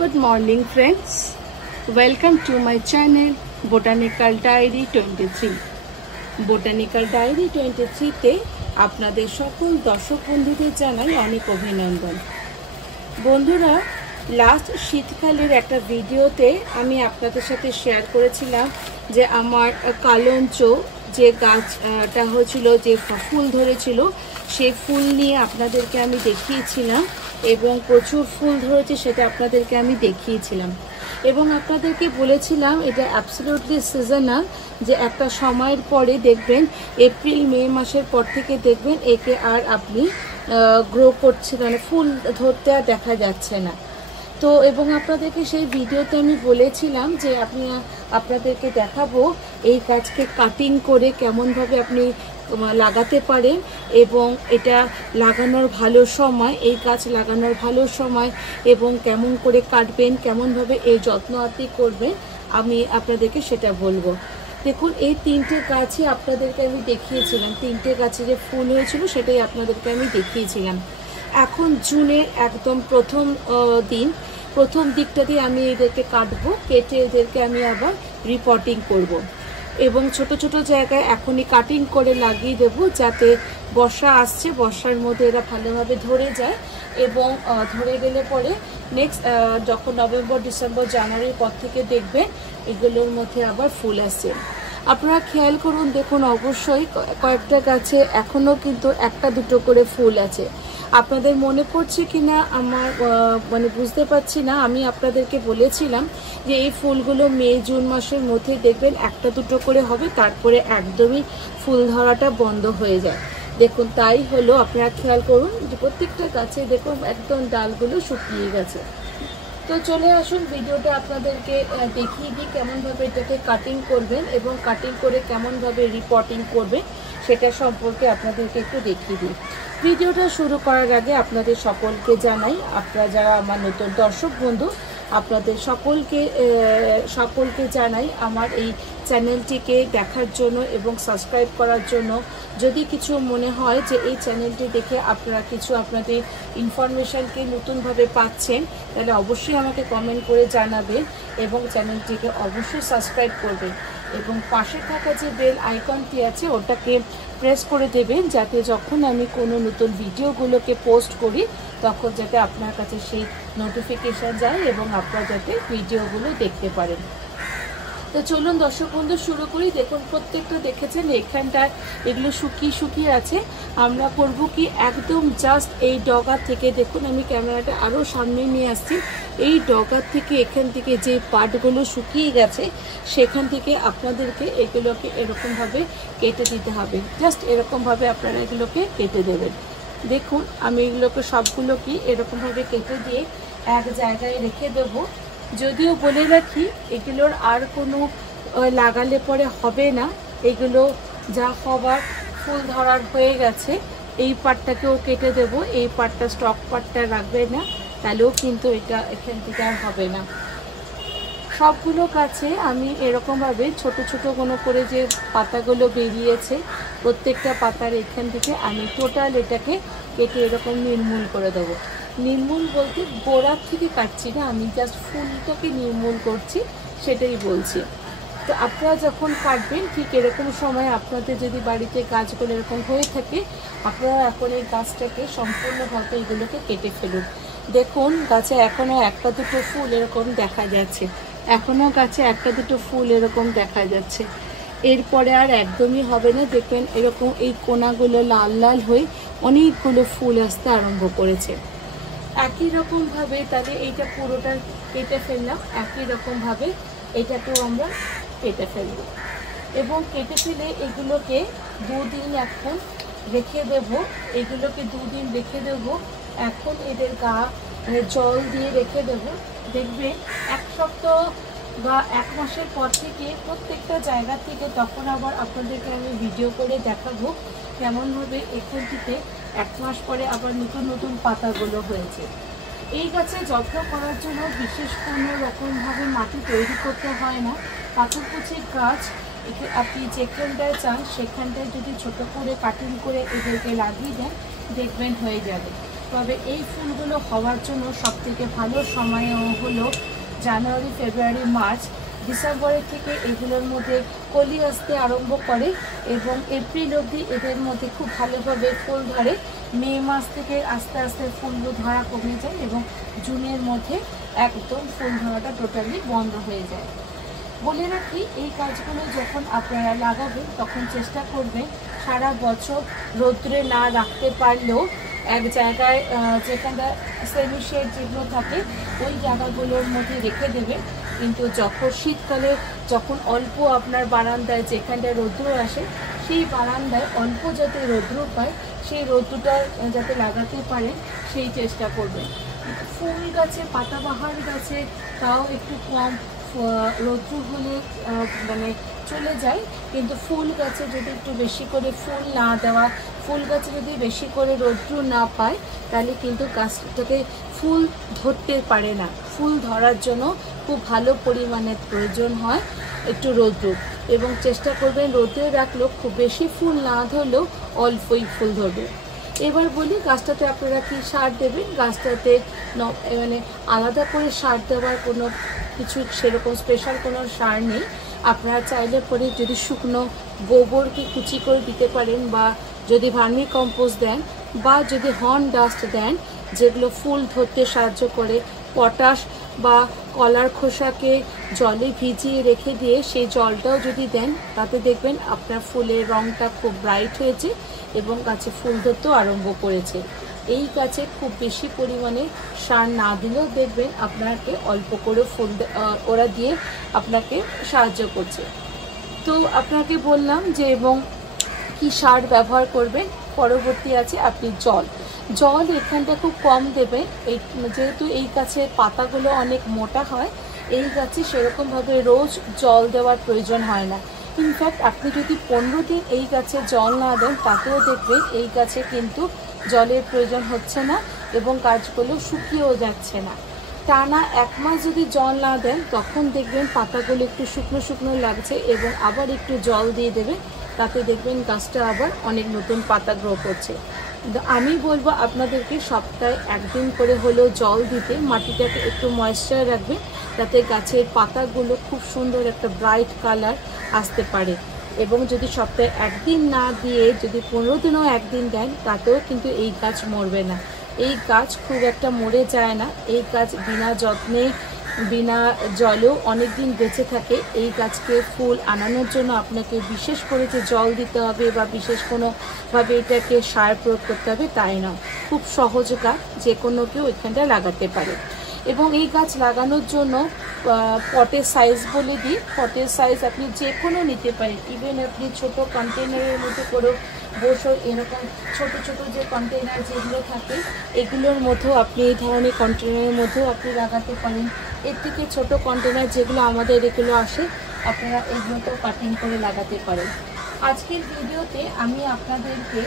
Good morning friends, welcome to my channel Botanical Diary 23. Botanical Diary 23 তে আপনাদের সকল দর্শক বন্ধুদের জানাই অনেক অভিনন্দন। বন্ধুরা, লাস্ট শীতকালের একটা ভিডিওতে আমি আপনাদের সাথে শেয়ার করেছিলাম যে আমার কালঞ্চ যে গাছটা হয়েছিল, যে ফুল ধরেছিল, সেই ফুল নিয়ে আপনাদেরকে আমি দেখিয়েছিলাম এবং প্রচুর ফুল ধরেছে সেটা আপনাদেরকে আমি দেখিয়েছিলাম এবং আপনাদেরকে বলেছিলাম এটা অ্যাবসলিউটলি সিজনাল, যে একটা সময়ের পরে দেখবেন এপ্রিল মে মাসের পর থেকে দেখবেন একে আর আপনি গ্রো করছে, মানে ফুল ধরতে আর দেখা যাচ্ছে না। তো এবং আপনাদেরকে সেই ভিডিওতে আমি বলেছিলাম যে আপনাদেরকে দেখাবো এই গাছকে কাটিং করে কেমনভাবে আপনি লাগাতে পারেন এবং এটা লাগানোর ভালো সময়, এই গাছ লাগানোর ভালো সময় এবং কেমন করে কাটবেন, কেমনভাবে এই যত্ন আত্তি করবেন, আমি আপনাদেরকে সেটা বলবো। দেখুন, এই তিনটে গাছই আপনাদেরকে আমি দেখিয়েছিলাম, তিনটে গাছে যে ফুল হয়েছিল সেটাই আপনাদেরকে আমি দেখিয়েছিলাম। এখন জুনের একদম প্রথম দিকটাতে আমি এদেরকে কাটবো, কেটে এদেরকে আমি আবার রিপোর্টিং করব। এবং ছোট ছোট জায়গায় এখনই কাটিং করে লাগিয়ে দেব, যাতে বর্ষা আসছে, বর্ষার মধ্যে এরা ভালোভাবে ধরে যায় এবং ধরে গেলে পরে নেক্সট যখন নভেম্বর ডিসেম্বর জানুয়ারির পর থেকে দেখবেন এগুলোর মধ্যে আবার ফুল আসছে। আপনারা খেয়াল করুন, দেখুন অবশ্যই কয়েকটা গাছে এখনও কিন্তু একটা দুটো করে ফুল আছে। আপনাদের মনে পড়ছে কি না আমার মানে বুঝতে পারছি না। আমি আপনাদেরকে বলেছিলাম যে এই ফুলগুলো মে জুন মাসের মধ্যে দেখবেন একটা দুটো করে হবে, তারপরে একদমই ফুল ধরাটা বন্ধ হয়ে যায়। দেখুন তাই হলো, আপনারা খেয়াল করুন যে প্রত্যেকটা গাছে দেখুন একদম ডালগুলো শুকিয়ে গেছে। তো চলে আসুন ভিডিওটা আপনাদেরকে দেখিয়ে দিই কেমনভাবে এটাকে কাটিং করবেন এবং কাটিং করে কেমনভাবে রিপোর্টিং করবেন সেটা সম্পর্কে আপনাদেরকে একটু দেখিয়ে দিই। ভিডিওটা শুরু করার আগে আপনাদের সকলকে জানাই, আপনারা যারা আমার নতুন দর্শক বন্ধু, আপনাদের সকলকে জানাই আমার এই চ্যানেলটিকে দেখার জন্য এবং সাবস্ক্রাইব করার জন্য। যদি কিছু মনে হয় যে এই চ্যানেলটি দেখে আপনারা কিছু আপনাদের ইনফরমেশানকে নতুনভাবে পাচ্ছেন, তাহলে অবশ্যই আমাকে কমেন্ট করে জানাবেন এবং চ্যানেলটিকে অবশ্যই সাবস্ক্রাইব করবেন এবং পাশে থাকা যে বেল আইকনটি আছে ওটাকে প্রেস করে দেবেন, যাতে যখন আমি কোনো নতুন ভিডিওগুলোকে পোস্ট করি তখন যাতে আপনার কাছে সেই নোটিফিকেশান যায় এবং আপনারা যাতে ভিডিওগুলো দেখতে পারেন। তো চলুন দর্শক বন্ধু শুরু করি। দেখুন প্রত্যেকটা দেখেছেন এখানটায় এগুলো শুকিয়ে আছে। আমরা করব কি, একদম জাস্ট এই ডগা থেকে, দেখুন আমি ক্যামেরাটা আরও সামনে নিয়ে আসছি, এই ডগার থেকে এখান থেকে যে পার্টগুলো শুকিয়ে গেছে সেখান থেকে আপনাদেরকে এগুলোকে এরকমভাবে কেটে দিতে হবে। জাস্ট এরকমভাবে আপনারা এগুলোকে কেটে দেবেন। দেখুন আমি এগুলোকে সবগুলোকে এরকমভাবে কেটে দিয়ে এক জায়গায় রেখে দেবো। যদিও বলে রাখি এগুলোর আর কোনো লাগালে পরে হবে না, এগুলো যা হবার ফুল ধরার হয়ে গেছে। এই পার্টটাকেও কেটে দেব, এই পার্টটা স্টক পার্টটা রাখবে না, তাহলেও কিন্তু এটা এখান থেকে আর হবে না। সবগুলো গাছে আমি এরকমভাবে ছোট ছোট কোনো করে যে পাতাগুলো বেরিয়েছে প্রত্যেকটা পাতার এখান থেকে আমি টোটাল এটাকে কেটে এরকম নির্মূল করে দেবো। নির্মূল বলতে গোড়ার থেকে কাটছি না, আমি জাস্ট ফুলটাকে নির্মূল করছি সেটাই বলছি। তো আপনারা যখন কাটবেন ঠিক এরকম সময় আপনাদের যদি বাড়িতে গাছগুলো এরকম হয়ে থাকে, আপনারা এখন এই গাছটাকে সম্পূর্ণভাবে এগুলোকে কেটে ফেলুন। দেখুন গাছে এখনও একটা দুটো ফুল এরকম দেখা যাচ্ছে, এখনও গাছে একটা দুটো ফুল এরকম দেখা যাচ্ছে। এরপরে আর একদমই হবে না, দেখবেন এরকম এই কোনাগুলো লাল লাল হয়ে অনেকগুলো ফুল আসতে আরম্ভ করেছে। একই রকমভাবে তাহলে এইটা পুরোটা কেটে ফেললাম, একই রকমভাবে এটাকেও আমরা কেটে ফেলব এবং কেটে ফেলে এগুলোকে দুদিন এখন রেখে দেব, এগুলোকে দুদিন রেখে দেব। এখন এদের গা জল দিয়ে রেখে দেব। দেখবেন এক সপ্তাহ বা এক মাসের পর থেকে প্রত্যেকটা জায়গা থেকে তখন আবার আপনাদেরকে আমি ভিডিও করে দেখাবো কেমনভাবে এখানটিতে এক মাস পরে আবার নতুন নতুন পাতাগুলো হয়েছে। এই গাছে যত্ন করার জন্য বিশেষ কোনো রকমভাবে মাটি তৈরি করতে হয় না। পাথরকুচির গাছ আপনি যেখানটায় চান সেখানটায় যদি ছোট করে কাটিং করে এদেরকে লাগিয়ে দেন দেখবেন হয়ে যাবে। তবে এই ফুলগুলো হওয়ার জন্য সবথেকে ভালো সময় হলো জানুয়ারি, ফেব্রুয়ারি, মার্চ। ডিসেম্বরের থেকে এগুলোর মধ্যে কলি আসতে আরম্ভ করে এবং এপ্রিল অবধি এদের মধ্যে খুব ভালোভাবে ফুল ধরে। মে মাস থেকে আস্তে আস্তে ফুলগুলো ধরা কমে যায় এবং জুনের মধ্যে একদম ফুল ধরাটা টোটালি বন্ধ হয়ে যায়। বলে রাখি, এই গাছগুলো যখন আপনারা লাগাবেন তখন চেষ্টা করবেন সারা বছর রৌদ্রে না রাখতে পারলেও এক জায়গায় যেখানে সেমি শেড যেগুলো থাকে ওই জায়গাগুলোর মধ্যে রেখে দেবেন। কিন্তু যখন শীতকালে যখন অল্প আপনার বারান্দায় যেখানটায় রৌদ্র আসে সেই বারান্দায় অল্প যাতে রৌদ্র পায় সেই রৌদ্রটা যাতে লাগাতে পারেন সেই চেষ্টা করবেন। ফুল গাছে, পাতাবাহার গাছে তাও একটু কম রৌদ্র হলে মানে চলে যায়, কিন্তু ফুল গাছে যদি একটু বেশি করে ফুল না দেওয়া, ফুল গাছে যদি বেশি করে রৌদ্র না পায় তাহলে কিন্তু গাছটাকে ফুল ধরতে পারে না। ফুল ধরার জন্য খুব ভালো পরিমাণে প্রয়োজন হয় একটু রৌদ্র, এবং চেষ্টা করবেন রৌদ্রে রাখলেও খুব বেশি ফুল না ধরলেও অল্পই ফুল ধরবে। এবার বলি গাছটাতে আপনারা কি সার দেবেন। গাছটাতে মানে আলাদা করে সার দেওয়ার কোনো কিছু সেরকম স্পেশাল কোনো সার নেই। আপনারা চাইলে পরে যদি শুকনো গোবরকে কুচি করে দিতে পারেন, বা যদি ভার্মি কম্পোস্ট দেন, বা যদি হর্ন ডাস্ট দেন যেগুলো ফুল ধরতে সাহায্য করে, পটাশ বা কলার খোসাকে জলে ভিজিয়ে রেখে দিয়ে সেই জলটাও যদি দেন তাতে দেখবেন আপনার ফুলের রঙটা খুব ব্রাইট হয়েছে এবং গাছে ফুল ধরতেও আরম্ভ করেছে। এই গাছে খুব বেশি পরিমাণে সার না দিলেও দেখবেন আপনাকে অল্প করে ফুল ওরা দিয়ে আপনাকে সাহায্য করছে। তো আপনাকে বললাম যে এবং কি সার ব্যবহার করবেন। পরবর্তী আছে আপনি জল এখানটা খুব কম দেবেন। যেহেতু এই গাছের পাতাগুলো অনেক মোটা হয়, এই গাছে সেরকমভাবে রোজ জল দেওয়ার প্রয়োজন হয় না। ইনফ্যাক্ট আপনি যদি 15 দিন এই গাছে জল না দেন তাতেও দেখবেন এই গাছে কিন্তু জলের প্রয়োজন হচ্ছে না এবং গাছগুলো শুকিয়েও যাচ্ছে না। টানা 1 মাস যদি জল না দেন তখন দেখবেন পাতাগুলো একটু শুকনো শুকনো লাগছে এবং আবার একটু জল দিয়ে দেবেন, তাতে দেখবেন গাছটা আবার অনেক নতুন পাতা গ্রো করছে। আমি বলবো আপনাদেরকে সপ্তাহে 1 দিন করে হলেও জল দিতে, মাটিটাকে একটু ময়েশ্চার রাখবেন যাতে গাছের পাতাগুলো খুব সুন্দর একটা ব্রাইট কালার আসতে পারে। এবং যদি সপ্তাহে 1 দিন না দিয়ে যদি 15 দিনও 1 দিন দেন তাতেও কিন্তু এই গাছ মরবে না। এই গাছ খুব একটা মরে যায় না। এই গাছ বিনা যত্নে বিনা জলেও অনেক দিন বেঁচে থাকে। এই গাছকে ফুল আনানোর জন্য আপনাকে বিশেষ করে যে জল দিতে হবে বা বিশেষ কোনোভাবে এটাকে সার প্রয়োগ করতে হবে তাই নয়। খুব সহজ গাছ, যে কোনো কেউ এখানটা লাগাতে পারে। এবং এই গাছ লাগানোর জন্য পটের সাইজ বলে দিই। পটের সাইজ আপনি যে কোনো নিতে পারেন। ইভেন আপনি ছোট কন্টেনারের মধ্যে করে বসে এরকম ছোট ছোট যে কন্টেনার যেগুলো থাকে এগুলোর মধ্যেও আপনি এই ধরনের কন্টেনারের মধ্যেও আপনি লাগাতে পারেন। এর থেকে ছোট কন্টেনার যেগুলো আমাদের এগুলো আসে আপনারা এগুলোতেও কাটিং করে লাগাতে পারেন। আজকের ভিডিওতে আমি আপনাদেরকে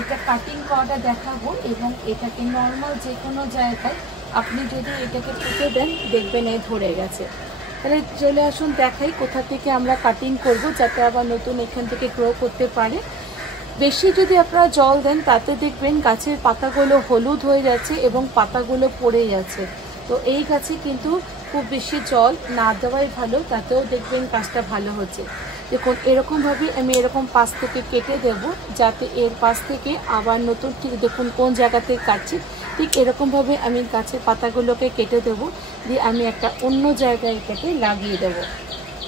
এটা কাটিং করাটা দেখাবো এবং এটাকে নর্মাল যে কোনো জায়গায় আপনি যদি এটাকে পুঁতে দেন দেখবেন এই ধরে গেছে। তাহলে চলে আসুন দেখাই কোথা থেকে আমরা কাটিং করব যাতে আবার নতুন এখান থেকে গ্রো করতে পারে। বেশি যদি আপনারা জল দেন তাতে দেখবেন গাছের পাতাগুলো হলুদ হয়ে যাচ্ছে এবং পাতাগুলো পড়ে যাচ্ছে। তো এই গাছে কিন্তু খুব বেশি জল না দেওয়াই ভালো, তাতেও দেখবেন গাছটা ভালো হচ্ছে। দেখুন এরকমভাবে আমি এরকম পাশ থেকে কেটে দেব যাতে এর পাশ থেকে আবার নতুন, ঠিক দেখুন কোন জায়গাতে কাটছি, ঠিক এরকমভাবে আমি গাছের পাতাগুলোকে কেটে দেবো, দিয়ে আমি একটা অন্য জায়গায় এটাকে লাগিয়ে দেব।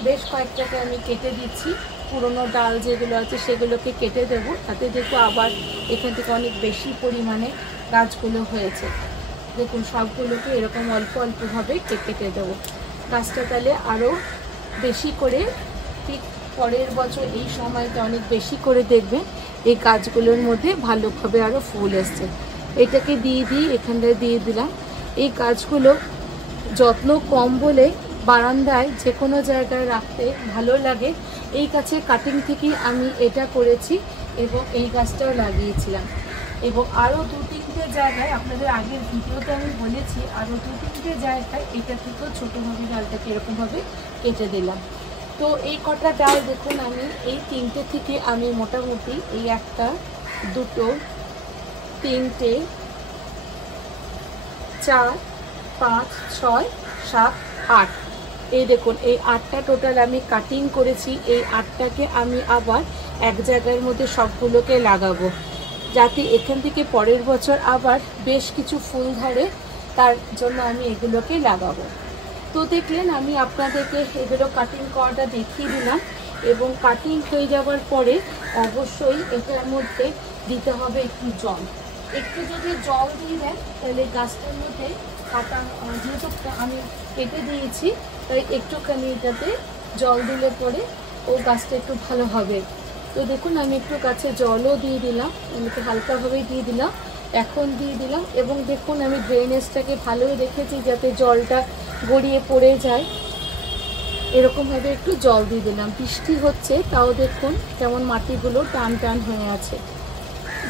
বেশ কয়েকটাকে আমি কেটে দিচ্ছি, পুরনো ডাল যেগুলো আছে সেগুলোকে কেটে দেবো, তাতে দেখো আবার এখান থেকে অনেক বেশি পরিমাণে গাছগুলো হয়েছে। দেখুন সবগুলোকে এরকম অল্প অল্পভাবে কেটে দেবো। গাছটা তাহলে আরও বেশি করে ঠিক পরের বছর এই সময়টা অনেক বেশি করে দেখবেন এই গাছগুলোর মধ্যে ভালোভাবে আরও ফুল এসছে। এটাকে দিয়ে এখানটায় দিয়ে দিলাম। এই গাছগুলো যত্ন কম বলে বারান্দায় যে কোনো জায়গায় রাখতে ভালো লাগে। এই গাছের কাটিং থেকেই আমি এটা করেছি এবং এই গাছটাও লাগিয়েছিলাম। এবং আরও 2-3টে জায়গায় আপনাদের আগের ভিডিওতে আমি বলেছি, আরও 2-3টে জায়গায় এটা থেকেও ছোটোভাবে ডালটাকে এরকমভাবে কেটে দিলাম। তো এই কটা ডাল দেখুন আমি এই 3টে থেকে আমি মোটামুটি এই 1, 2, 3, 4 5 6 7 8। এই দেখুন এই 8টা টোটাল আমি কাটিং করেছি। এই 8টাকে আমি আবার এক জায়গার মধ্যে সবগুলোকে লাগাবো, যাতে এখান থেকে পরের বছর আবার বেশ কিছু ফুল ধরে, তার জন্য আমি এগুলোকে লাগাবো। তো দেখলেন আমি আপনাদেরকে এগুলো কাটিং করাটা দেখিয়ে দিলাম, এবং কাটিং হয়ে যাওয়ার পরে অবশ্যই এটার মধ্যে দিতে হবে একটু জল। একটু যদি জল দিয়ে দেন তাহলে গাছটার মধ্যে কাটা, যেহেতু আমি কেটে দিয়েছি তাই একটুখানি এটাতে জল দিলে পরে ও গাছটা একটু ভালো হবে। তো দেখুন আমি একটু গাছে জলও দিয়ে দিলাম, এমনিতে হালকাভাবেই দিয়ে দিলাম, এখন দিয়ে দিলাম। এবং দেখুন আমি ড্রেনেজটাকে ভালোই রেখেছি যাতে জলটা গড়িয়ে পড়ে যায়, এরকমভাবে একটু জল দিয়ে দিলাম। বৃষ্টি হচ্ছে তাও দেখুন কেমন মাটিগুলো টান টান হয়ে আছে।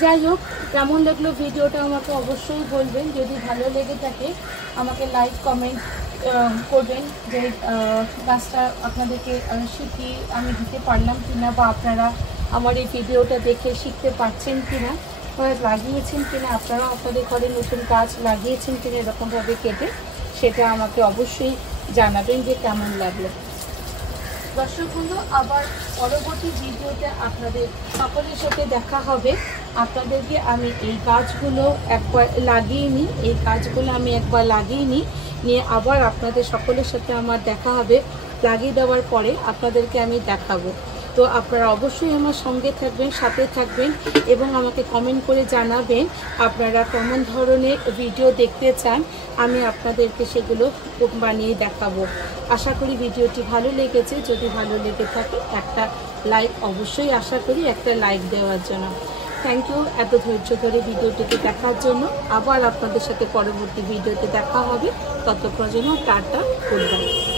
যাই হোক, কেমন লাগলো ভিডিওটা আমাকে অবশ্যই বলবেন। যদি ভালো লেগে থাকে আমাকে লাইক কমেন্ট করবেন যে গাছটা আপনাদেরকে শিখিয়ে আমি দিতে পারলাম কিনা, বা আপনারা আমার এই ভিডিওটা দেখে শিখতে পারছেন কিনা, বা লাগিয়েছেন কিনা, আপনারা আপনাদের ঘরে নতুন গাছ লাগিয়েছেন কিনা এরকমভাবে কেটে, সেটা আমাকে অবশ্যই জানাবেন যে কেমন লাগলো। দর্শক বন্ধু, আবার পরবর্তী ভিডিওতে আপনাদের সকলের সাথে দেখা হবে। আপনাদেরকে আমি এই গাছগুলো একবার লাগিয়ে নিই, এই গাছগুলো আমি একবার লাগিয়ে নিয়ে আবার আপনাদের সকলের সাথে আমার দেখা হবে। লাগিয়ে দেওয়ার পরে আপনাদেরকে আমি দেখাবো। তো আপনারা অবশ্যই আমার সঙ্গে থাকবেন, সাথে থাকবেন, এবং আমাকে কমেন্ট করে জানাবেন আপনারা কেমন ধরনের ভিডিও দেখতে চান, আমি আপনাদেরকে সেগুলো বানিয়ে দেখাবো। আশা করি ভিডিওটি ভালো লেগেছে। যদি ভালো লেগে থাকে একটা লাইক অবশ্যই আশা করি একটা লাইক দেওয়ার জন্য। থ্যাংক ইউ এত ধৈর্য ধরে ভিডিওটিকে দেখার জন্য। আবার আপনাদের সাথে পরবর্তী ভিডিওতে দেখা হবে। ততক্ষণ জন্য টাটা, গুড বাই।